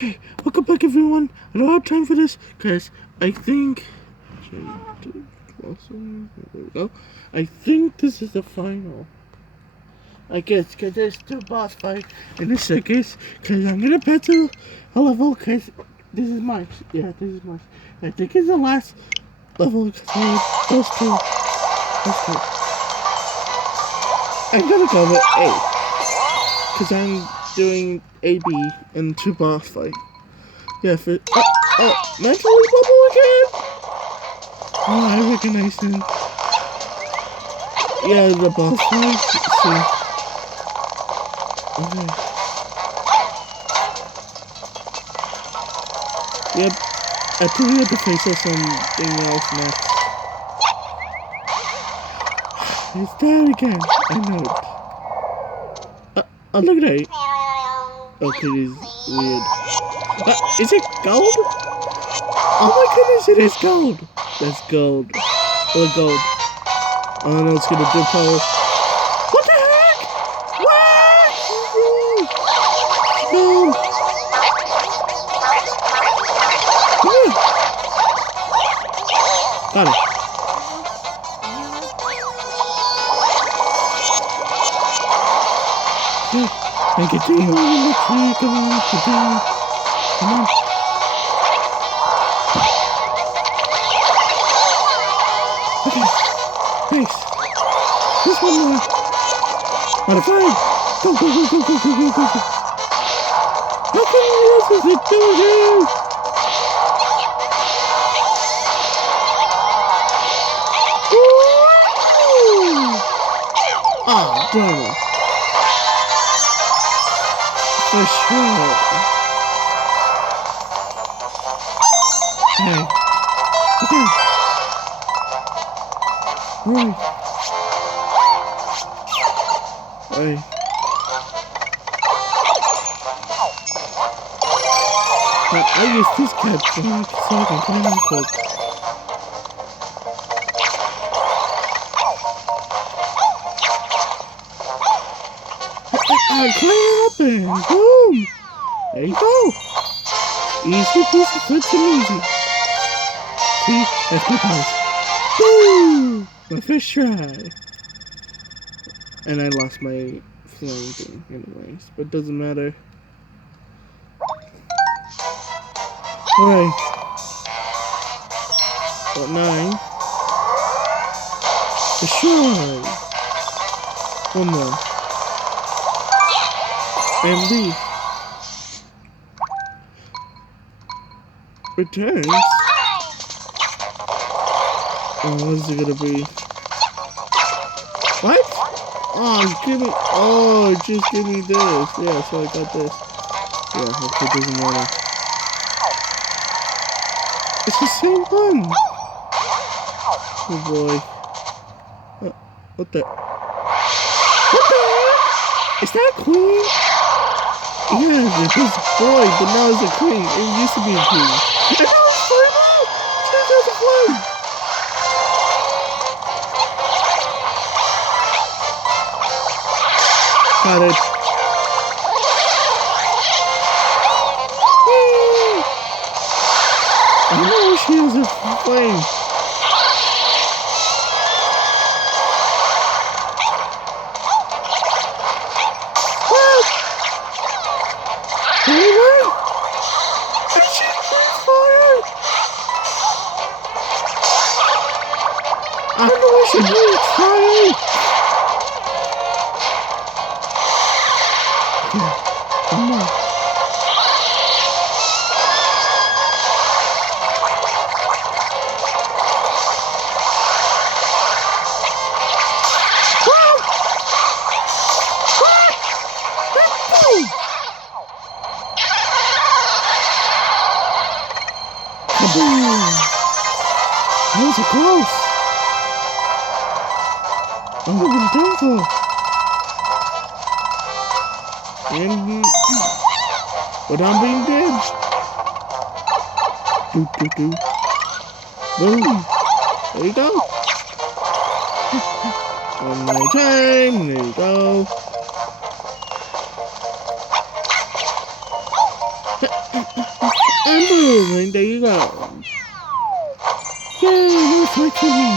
Okay, welcome back everyone. I don't have time for this because I think there we go. I think this is the final. I guess because there's two boss fights in the circus. Because I'm gonna bet to a level because this is Marx. Yeah, this is Marx. I think it's the last level because those two. I'm gonna go with A because I'm doing AB in two boss fight. Yeah, for mentally bubble again. Oh, I recognize him. Yeah, the boss fight. See. Okay. Yep. I think we have to face off something else next. It's that again. I know it. Oh, look at that. Okay, he's weird. Is it gold? Oh my goodness, it is gold. That's gold. Or gold. I don't know what's gonna do power. What the heck? What? No. Got it. And continue on the tree. Come on, continue. Come on. Okay. Nice. Just one more. On a fire. Go, go, go, go, go, go, go, go, go. How come this is it doing here? Oh, brother. For sure. Hey. Okay. Right. Hey. I use this cat so I can climb on quick. Climb up and boom! There you go! Easy peasy, quick and easy. See? That's my house. Boom! My first try. And I lost my flying thing anyways, but it doesn't matter. Alright. Got 9. Destroy! One more. And B. Returns? Oh, what is it gonna be? What? Oh, give me. Oh, just give me this. Yeah, so I got this. Yeah, okay, doesn't matter. It's the same one. Oh boy. What the? What the heck? Is that a queen? Yeah, it was a boy, but now it's a queen. It used to be a queen. And now it's flying out! Change out the flag! Got it. Whee! I know she has a flame. What? Anyone? And she's fire! I don't know what she needs. Fire! One more. Kaboom! That was close. I'm looking careful. And but I'm being dead. Do do do. Boom. There you go. One more time. There you go. Boom! There you go. Yay! No fight for me.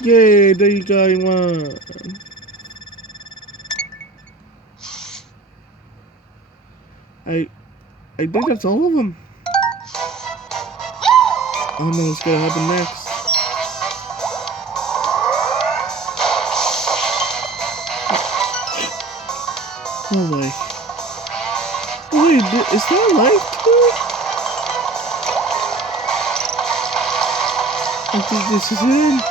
Yay! There you go. I won. I think that's all of them. I don't know what's gonna happen next. Oh boy. Oh wait, is that life too? I think this is it.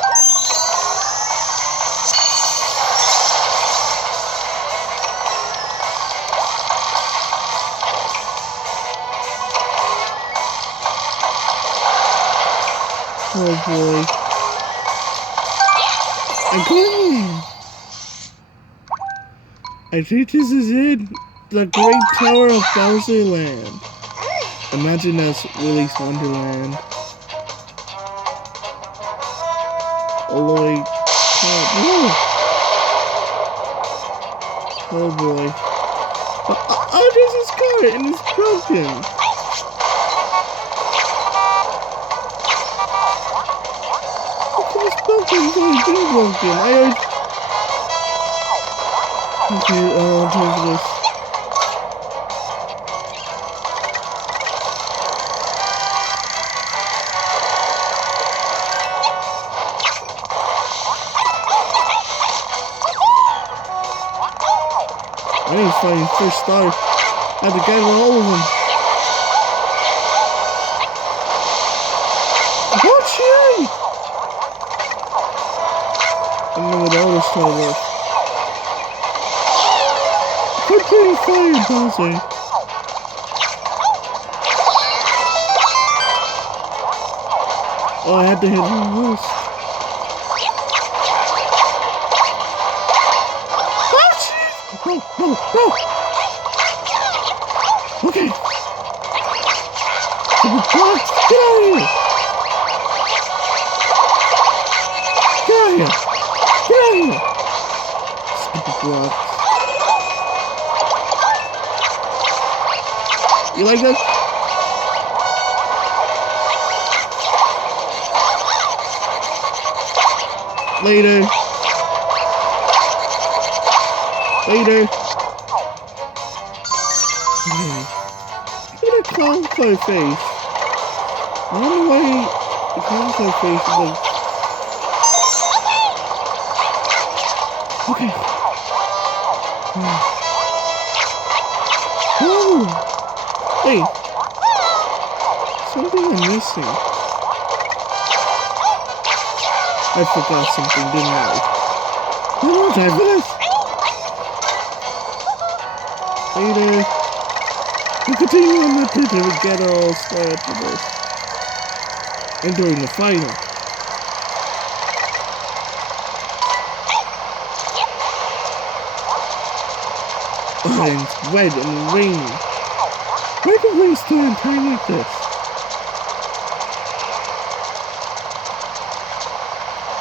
Oh boy. I'm coming! I think this is it. The Great Tower of Bowser Land. Imagine that's Willy's Wonderland. All the way top. Whoa! Oh boy. Oh, there's this car and it's broken. It's broken. It's only been broken. Okay, I'll take this. I didn't find first star. I had to get all of them. What's here? I don't know what all this star was. Quit getting fired, Bowser. Oh, I had to hit him once. No, no, no! Okay! Get out of here! Get out of here! Get out of here! Stupid blocks. You like this? Later. Later. Okay. Look at the cauliflower face. I don't know why the cauliflower face is like... Okay. Oh! Hey! Something I'm missing. I forgot something, didn't I? No more time for this! Later. We'll continue on the pit and we get all star after this. And during the final. Oh, and it's red and rainy. Why do we still in time like this?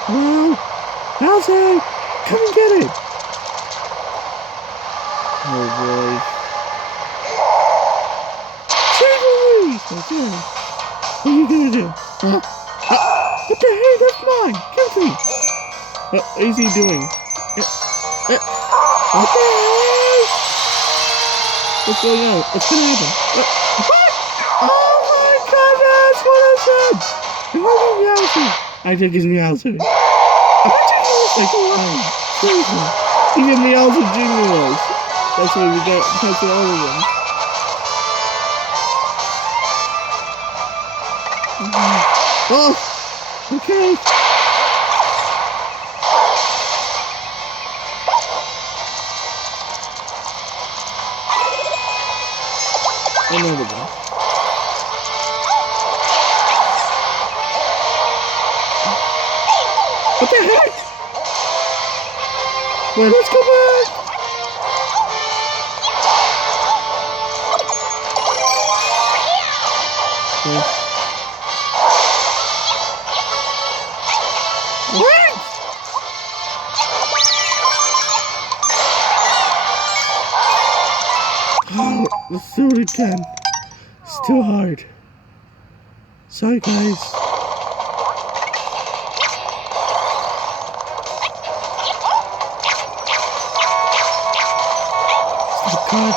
Hello? Bowser! Come and get it! Oh boy. Save me! Okay. What are you gonna do? What the heck? That's mine! Give it to me! What is he doing? Okay! What's going on? What's gonna happen? What? Oh my goodness! What is that? Meowser! I think it's Meowser. I'm ridiculous! Like, wow. Seriously. Even Meowser Jr. was. That's why we got touch all of them. Oh! Okay! Another one. What the heck? Wait, let's go back! Okay. What? Oh, let's do it again. It's too hard. Sorry, guys. Oh, God.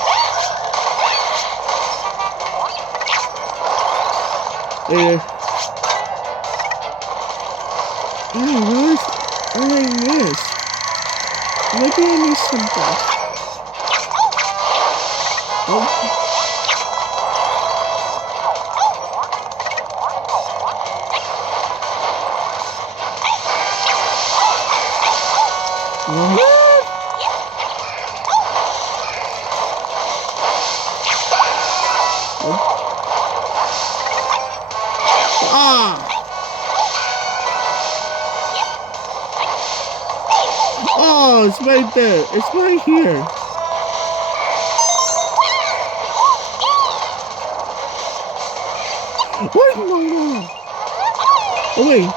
Yeah. Oh, what I missed? Maybe I missed something. Oh. What? Ah! Oh, it's right there. It's right here. What? No. Oh, wait.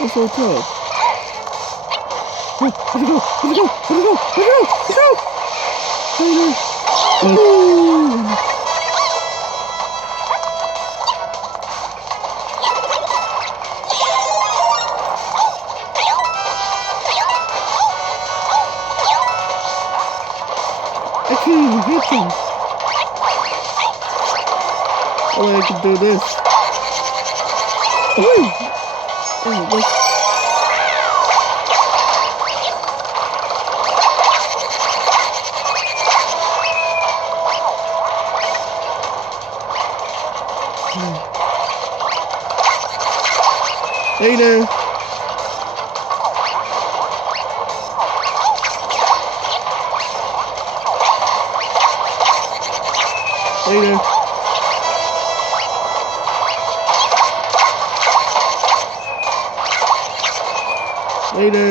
What's so tough? Let's go. Let's go. Let's go. Let's go. Let's go. Oh. I can't even hit them. Oh, I can do this. Oh, wait. Later. Later. Later.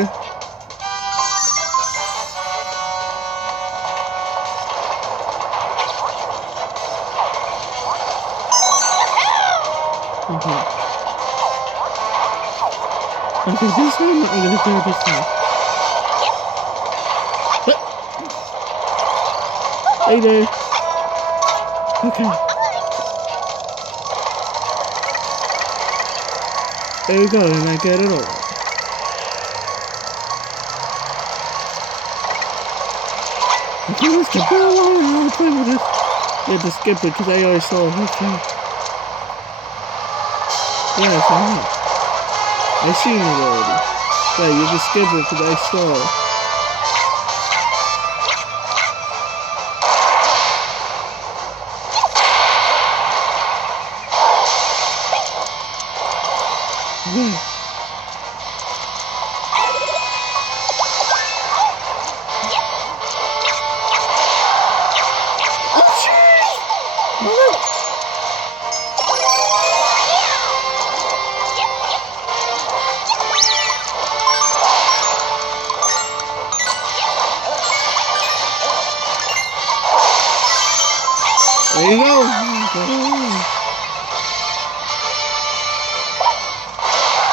Okay. Okay, this time I'm gonna do it this time. Later. Okay. There you go, and I get it all. Okay, let's skip it. I want to play with this. You have to skip it because I already saw it. Okay. Yes, I know. I seen it already. Yeah, you have to skip it because I saw it. Yeah. There you go.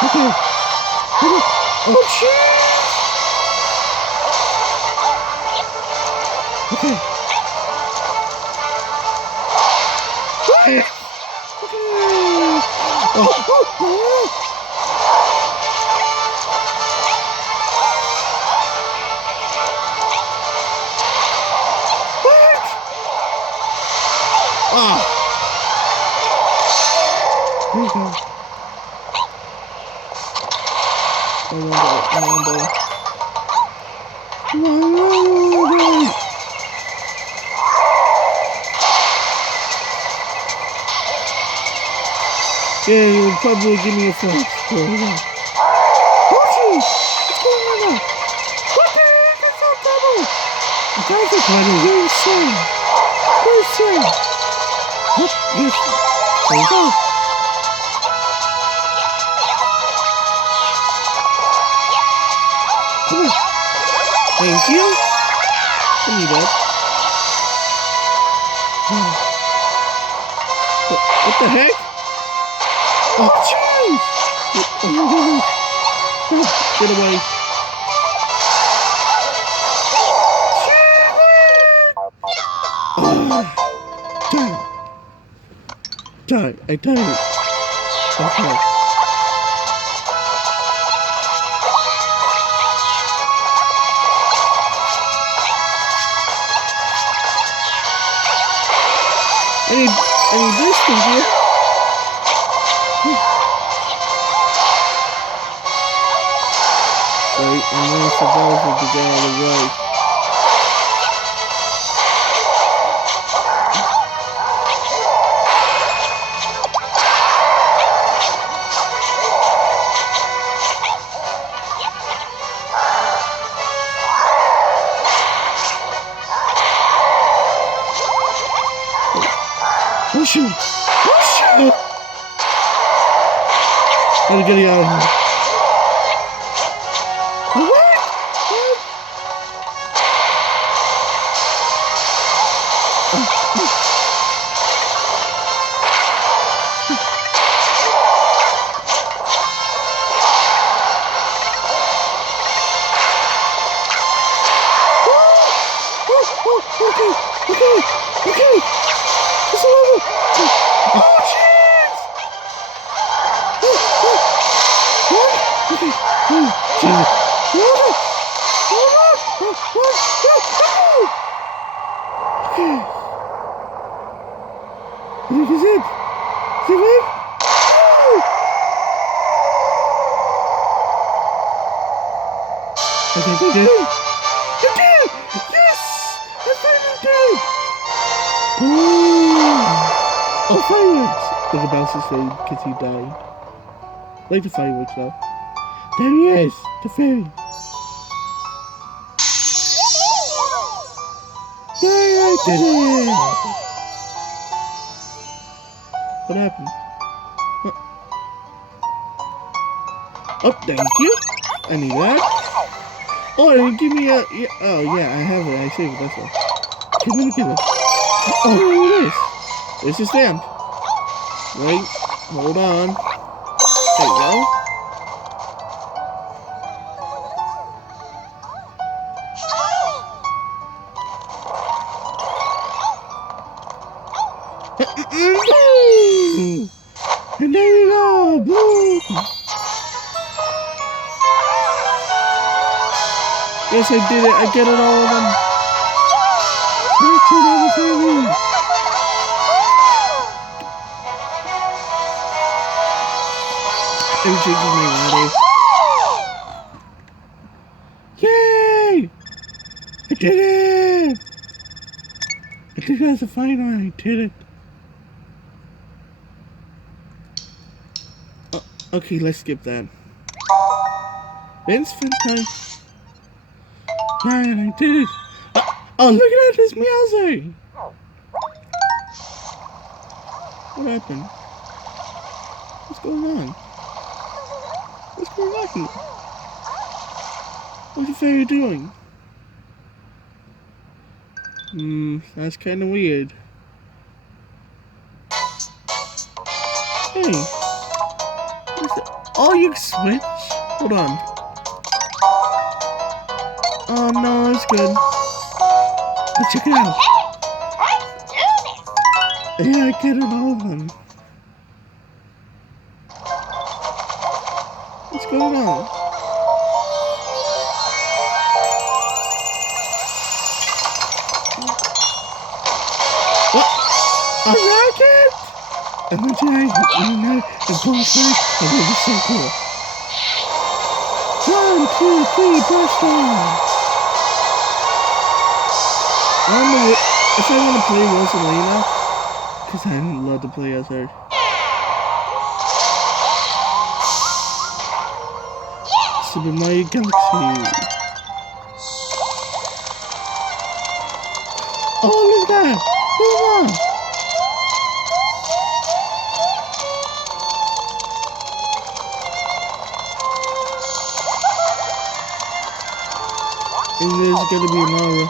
Okay. Oh, jeez. Okay. Okay. Oh. What? Ah. Here you go. One day. Yeah, he would probably give me a phone. Oh, jeez! What's going on now? What the heck is that trouble? You guys are trying to really slow. Very slow. What? Yes. There you go. Come on. Thank you. Give me that. What the heck? Oh, jeez! Get away. Oh, Die. I died. Okay. Any distance here? Wait, I'm really supposed to get out of the way. Oh shoot! Oh shoot! Gotta get out of here. What? Okay. It's a level. Oh, jeez! What? Okay. Oh, jeez. Okay. I think it's it. Is it right? I think I did it. You did! Yes! I finally did! Boom! Oh, fireworks! Look at Bowser's fade because he died. Like the fireworks though. There he is! The fairy! Yay! I did it! What happened? Huh. Oh, thank you! I need that. Oh, and give me a... Yeah, oh, yeah, I have it. I saved it. That's all. Okay, let me get it. Oh, look at this. There's a stamp. Wait. Hold on. There you go. And there you go. Boom. Yes, I did it. I get it, all of them. That's it, all the fairies. I'm shaking my water. Yay! I did it! I think that's the final. I did it. Oh, okay, let's skip that. It's fun time. Man, I did it! Oh, look at that, this meowser! What happened? What's going on? What's going on here? What's the fairy doing? That's kind of weird. Hey! What's that? Oh, you switch? Hold on. Oh no, it's good. Let's check it out. Yeah, I get it, all of them. What's going on? What? A rocket? And then giant, and then it pulls back, and it was so cool. 1, 2, 3, burst on! I don't know if I want to play Rosalina, because I love to play as her. Super Mario Galaxy. Oh, look at that! Look at that! And there's gonna be another.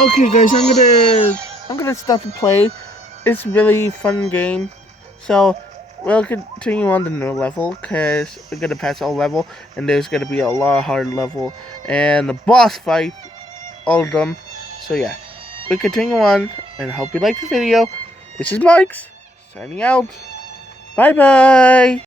Okay, guys, I'm gonna stop and play. It's a really fun game, so we'll continue on the new level because we're gonna pass all level, and there's gonna be a lot of hard level and the boss fight, all of them. So yeah, we continue on, and I hope you like this video. This is Marx, signing out. Bye-bye.